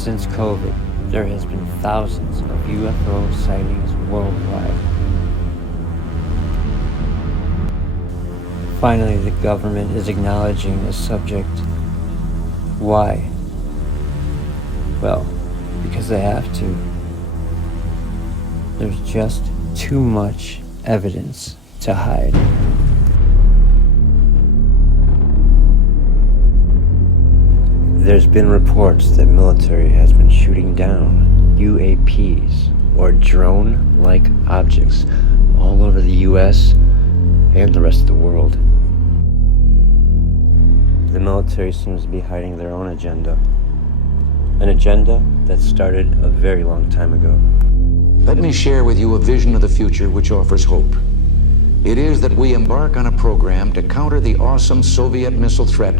Since COVID, there has been thousands of UFO sightings worldwide. Finally, the government is acknowledging the subject. Why? Well, because they have to. There's just too much evidence to hide. There's been reports that military has been shooting down UAPs, or drone-like objects, all over the US and the rest of the world. The military seems to be hiding their own agenda. An agenda that started a very long time ago. Let me share with you a vision of the future which offers hope. It is that we embark on a program to counter the awesome Soviet missile threat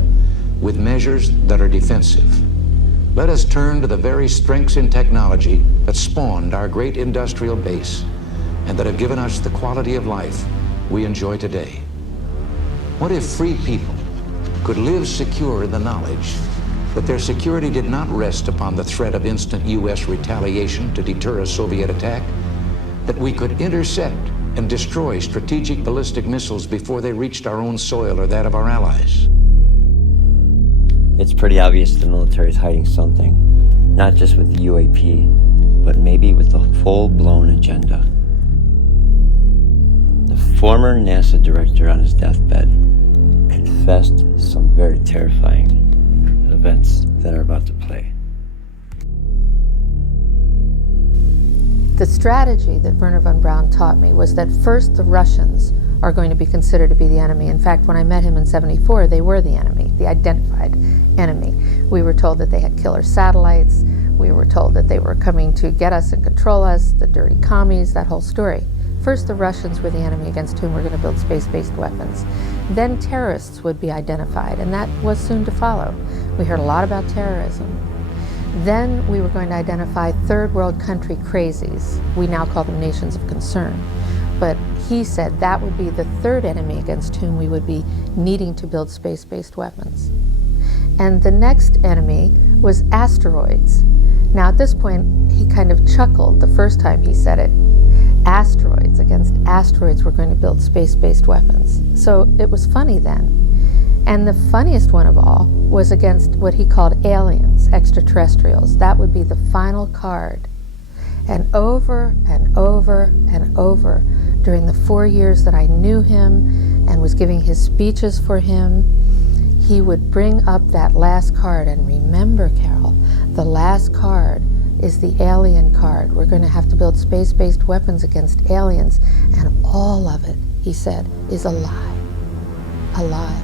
with measures that are defensive. Let us turn to the very strengths in technology that spawned our great industrial base and that have given us the quality of life we enjoy today. What if free people could live secure in the knowledge that their security did not rest upon the threat of instant US retaliation to deter a Soviet attack, that we could intercept and destroy strategic ballistic missiles before they reached our own soil or that of our allies? It's pretty obvious the military is hiding something, not just with the UAP, but maybe with a full-blown agenda. The former NASA director on his deathbed confessed some very terrifying events that are about to play. The strategy that Wernher von Braun taught me was that first the Russians are going to be considered to be the enemy. In fact, when I met him in '74, they were the enemy, the identified enemy. We were told that they had killer satellites. We were told that they were coming to get us and control us, the dirty commies, that whole story. First, the Russians were the enemy against whom we're going to build space-based weapons. Then terrorists would be identified, and that was soon to follow. We heard a lot about terrorism. Then we were going to identify third world country crazies. We now call them nations of concern. But he said that would be the third enemy against whom we would be needing to build space-based weapons. And the next enemy was asteroids. Now at this point, he kind of chuckled the first time he said it. Asteroids, against asteroids we're going to build space-based weapons. So it was funny then. And the funniest one of all was against what he called aliens, extraterrestrials. That would be the final card. And over and over and over, during the 4 years that I knew him and was giving his speeches for him, he would bring up that last card. And remember, Carol, the last card is the alien card. We're going to have to build space-based weapons against aliens. And all of it, he said, is a lie. A lie.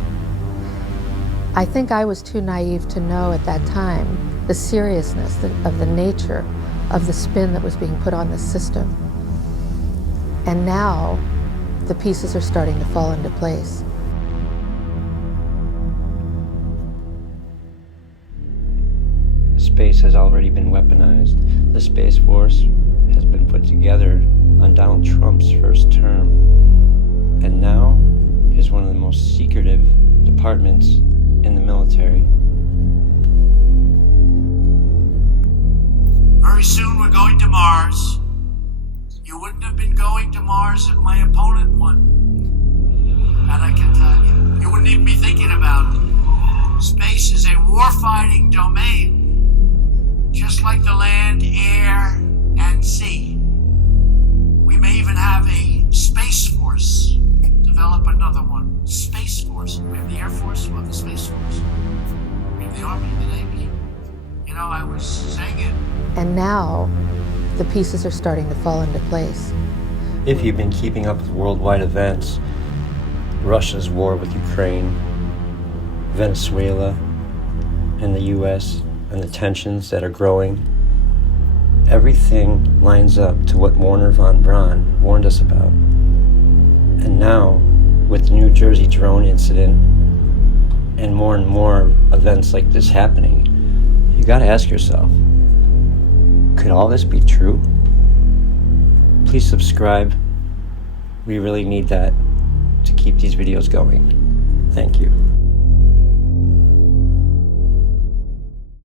I think I was too naive to know at that time the seriousness of the nature of the spin that was being put on this system. And now the pieces are starting to fall into place. Space has already been weaponized. The Space Force has been put together on Donald Trump's first term, and now is one of the most secretive departments in the military. Very soon we're going to Mars. You wouldn't have been going to Mars if my opponent won. And I can tell you, you wouldn't even be thinking about it. Space is a warfighting domain, just like the land, air, and sea. We may even have a Space Force. Develop another one. Space Force. We have the Air Force, we have the Space Force. We have the Army, the Navy. You know, I was saying it. And now the pieces are starting to fall into place. If you've been keeping up with worldwide events, Russia's war with Ukraine, Venezuela, and the US, and the tensions that are growing, everything lines up to what Wernher von Braun warned us about. And now, with the New Jersey drone incident and more events like this happening, you gotta ask yourself, could all this be true? Please subscribe. We really need that to keep these videos going. Thank you.